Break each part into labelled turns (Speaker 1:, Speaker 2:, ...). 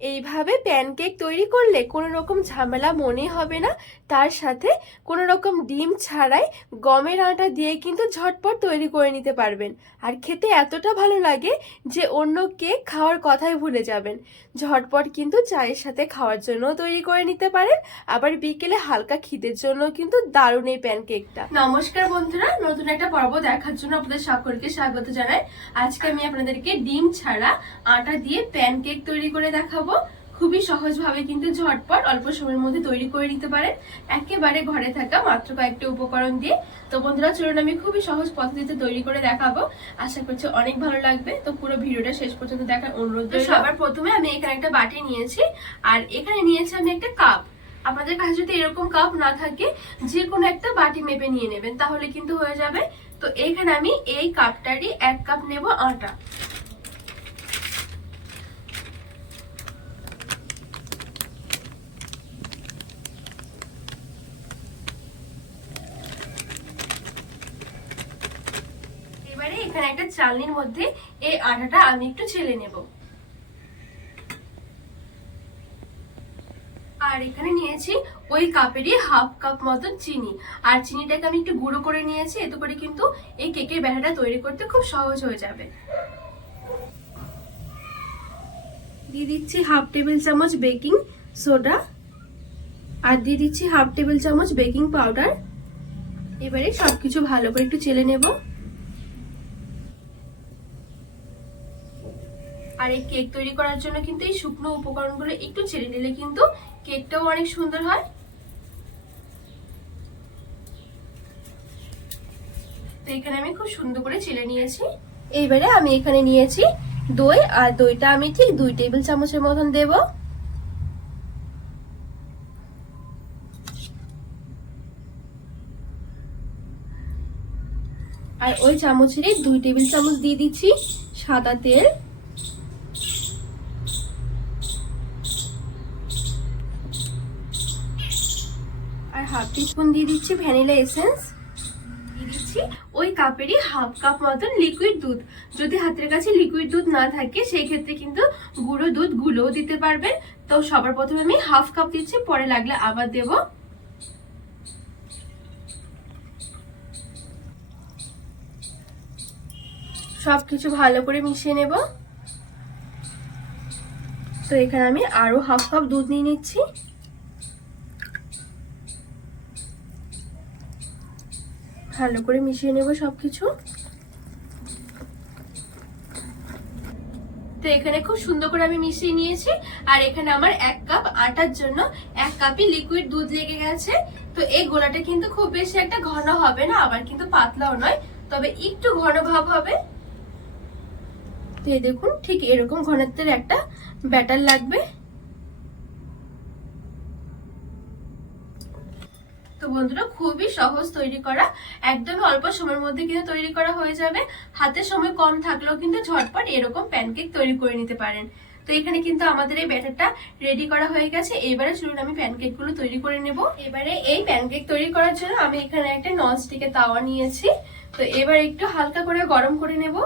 Speaker 1: এইভাবে প্যানকেক তৈরি করলে কোনো রকম ঝামেলা মনে হবে না। তার সাথে কোনো রকম ডিম ছাড়াই গমের আটা দিয়ে কিন্তু ঝটপট তৈরি করে নিতে পারবেন। আর খেতে এতটা ভালো লাগে যে অন্য কেক খাওয়ার কথাই ভুলে যাবেন। ঝটপট কিন্তু চায়ের সাথে খাওয়ার জন্য তৈরি করে নিতে পারেন। আবার বিকেলে হালকা খিদের জন্য কিন্তু দারুণ এই প্যানকেকটা নমস্কার বন্ধুরা, নতুন একটা পর্ব দেখার জন্য আপনাদের সকলকে স্বাগত জানাই। আজকে আমি আপনাদেরকে ডিম ছাড়া আটা দিয়ে প্যানকেক তৈরি করে দেখাবো। খুবই সহজভাবে কিন্তু ঝটপট অল্প সময়ের মধ্যে তৈরি করে নিতে পারেন। একেবারে ঘরে থাকা মাত্র কয়েকটা উপকরণ দিয়ে। তো বন্ধুরা চলুন আমি খুবই সহজ পদ্ধতিতে তৈরি করে দেখাবো। আশা করছি অনেক ভালো লাগবে। তো পুরো ভিডিওটা শেষ পর্যন্ত দেখার অনুরোধ সবার প্রথমে আমি এখানে একটা বাটি নিয়েছি। আর এখানে নিয়েছি আমি একটা কাপ। আপনাদের কাছে যদি এরকম কাপ না থাকে যে কোনো একটা বাটি মেপে নিয়ে নেবেন তাহলে কিন্তু হয়ে যাবে। তো এখানে আমি এই কাপটারই এক কাপ নেব আটা এবারে এখানে একটা চালনির মধ্যে এই আটাটা আমি একটু ছেলে নেব। আর এখানে নিয়েছি ওই কাপেরই হাফ কাপ মতন চিনি। আর চিনিটাকে আমি একটু গুঁড়ো করে নিয়েছি, এতে করে কিন্তু এই কেকের ব্যাটাটা তৈরি করতে খুব সহজ হয়ে যাবে। দিয়ে দিচ্ছি হাফ টেবিল চামচ বেকিং সোডা। আর দিয়ে দিচ্ছি হাফ টেবিল চামচ বেকিং পাউডার। এবারে সবকিছু ভালো করে একটু চেলে নেব। আর এই কেক তৈরি করার জন্য কিন্তু এই শুকনো উপকরণগুলো একটু ছেড়ে নিলে কিন্তু কেকটাও অনেক সুন্দর হয়। তো এখানে আমি খুব সুন্দর করে ছেলে নিয়েছি। এইবারে আমি এখানে নিয়েছি দই, আর দইটা আমি ঠিক দুই টেবিল চামচের মতন দেব। আর ওই চামচেরই দুই টেবিল চামচ দিয়ে দিচ্ছি সাদা তেল। হাফ টিস্পুন দিয়ে দিচ্ছি ভ্যানিলা এসেন্স। দিচ্ছি ওই কাপেরই হাফ কাপ মতন লিকুইড দুধ। যদি হাতের কাছে লিকুইড দুধ না থাকে, সেই ক্ষেত্রে কিন্তু গুঁড়ো দুধ গুলোও দিতে পারবেন। তো সবার প্রথমে আমি হাফ কাপ দিচ্ছি, পরে লাগলে আবার দেব। সব কিছু ভালো করে মিশিয়ে নেব। তো এখানে আমি আরও হাফ কাপ দুধ নিয়ে নিচ্ছি। ভালো করে মিশিয়ে নেব সবকিছু। তো এখানে খুব সুন্দর করে আমি মিশিয়ে নিয়েছি, আর এখানে আমার এক কাপ আটার জন্য এক কাপই লিকুইড দুধ লেগে গেছে। তো এই গোলাটা কিন্তু খুব বেশি একটা ঘন হবে না, আবার কিন্তু পাতলাও নয়, তবে একটু ঘন ভাব হবে। তো এই দেখুন, ঠিক এরকম ঘনত্বের একটা ব্যাটার লাগবে। তো বন্ধুরা, খুবই সহজ তৈরি করা। একদমই অল্প সময়ের মধ্যে কিন্তু তৈরি করা হয়ে যাবে। হাতে সময় কম থাকলেও কিন্তু ঝটপট এরকম প্যানকেক তৈরি করে নিতে পারেন। তো এখানে কিন্তু আমাদের এই ব্যাটারটা রেডি করা হয়ে গেছে। এবারে চলুন আমি প্যানকেকগুলো তৈরি করে নেব। এবারে এই প্যানকেক তৈরি করার জন্য আমি এখানে একটা নন স্টিকের তাওয়া নিয়েছি। তো এবার একটু হালকা করে গরম করে নেব।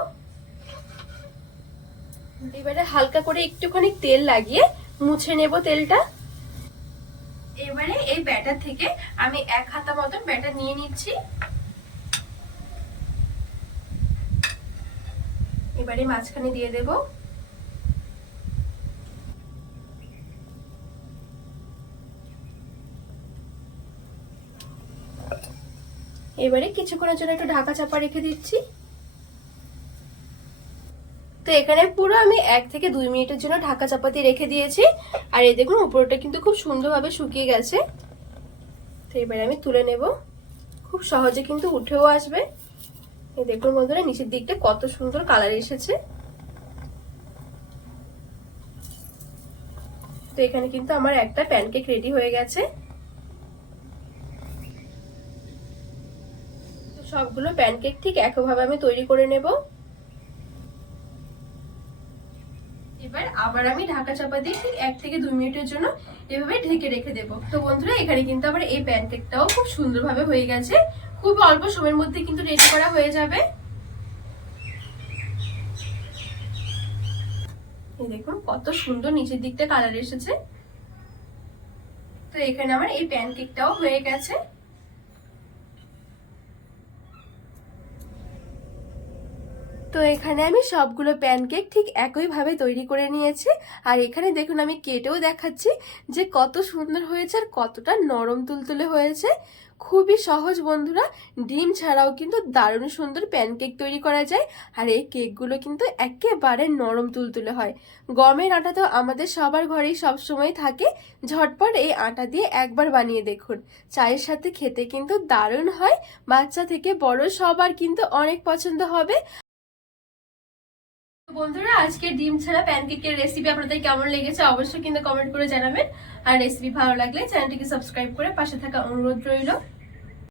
Speaker 1: এবারে হালকা করে একটুখানি তেল লাগিয়ে মুছে নেব তেলটা। এবারে এই ব্যাটার থেকে আমি এক হাতা মতন ব্যাটার নিয়ে নিচ্ছি। এবারে মাঝখানে দিয়ে দেব। এবারে কিছুক্ষণের জন্য একটু ঢাকা চাপা রেখে দিচ্ছি। তো এখানে পুরো আমি এক থেকে দুই মিনিটের জন্য ঢাকা চাপাতি রেখে দিয়েছি। আর এই দেখুন, উপরটা কিন্তু খুব সুন্দরভাবে শুকিয়ে গেছে। তো এবারে আমি তুলে নেব। খুব সহজে কিন্তু উঠেও আসবে। এই দেখুন বন্ধুরা, নিচের দিকটা কত সুন্দর কালার এসেছে। তো এখানে কিন্তু আমার একটা প্যানকেক রেডি হয়ে গেছে। সবগুলো প্যানকেক ঠিক একইভাবে আমি তৈরি করে নেব এবার আবার আমি ঢাকা চাপা দিয়ে ঠিক এক থেকে দুই মিনিটের জন্য এভাবে ঢেকে রেখে দেব। তো বন্ধুরা, এখানে কিন্তু আবার এই প্যানকেকটাও খুব সুন্দরভাবে হয়ে গেছে। খুব অল্প সময়ের মধ্যে কিন্তু রেডি করা হয়ে যাবে। দেখুন, কত সুন্দর নিচের দিকটা কালার এসেছে। তো এখানে আমার এই প্যানকেকটাও হয়ে গেছে। তো এখানে আমি সবগুলো প্যানকেক ঠিক একইভাবে তৈরি করে নিয়েছি। আর এখানে দেখুন আমি কেটেও দেখাচ্ছি যে কত সুন্দর হয়েছে আর কতটা নরম তুলতুলে হয়েছে। খুবই সহজ বন্ধুরা, ডিম ছাড়াও কিন্তু দারুণ সুন্দর প্যানকেক তৈরি করা যায়। আর এই কেকগুলো কিন্তু একেবারে নরম তুলতুলে হয়। গমের আটা তো আমাদের সবার ঘরেই সবসময় থাকে। ঝটপট এই আটা দিয়ে একবার বানিয়ে দেখুন। চায়ের সাথে খেতে কিন্তু দারুণ হয়। বাচ্চা থেকে বড় সবার কিন্তু অনেক পছন্দ হবে। বন্ধুরা আজকে ডিম ছাড়া প্যানকেকের রেসিপি আপনাদের কেমন লেগেছে অবশ্যই কিন্তু কমেন্ট করে জানাবেন। আর রেসিপি ভালো লাগলে চ্যানেলটিকে সাবস্ক্রাইব করে পাশে থাকা অনুরোধ রইল।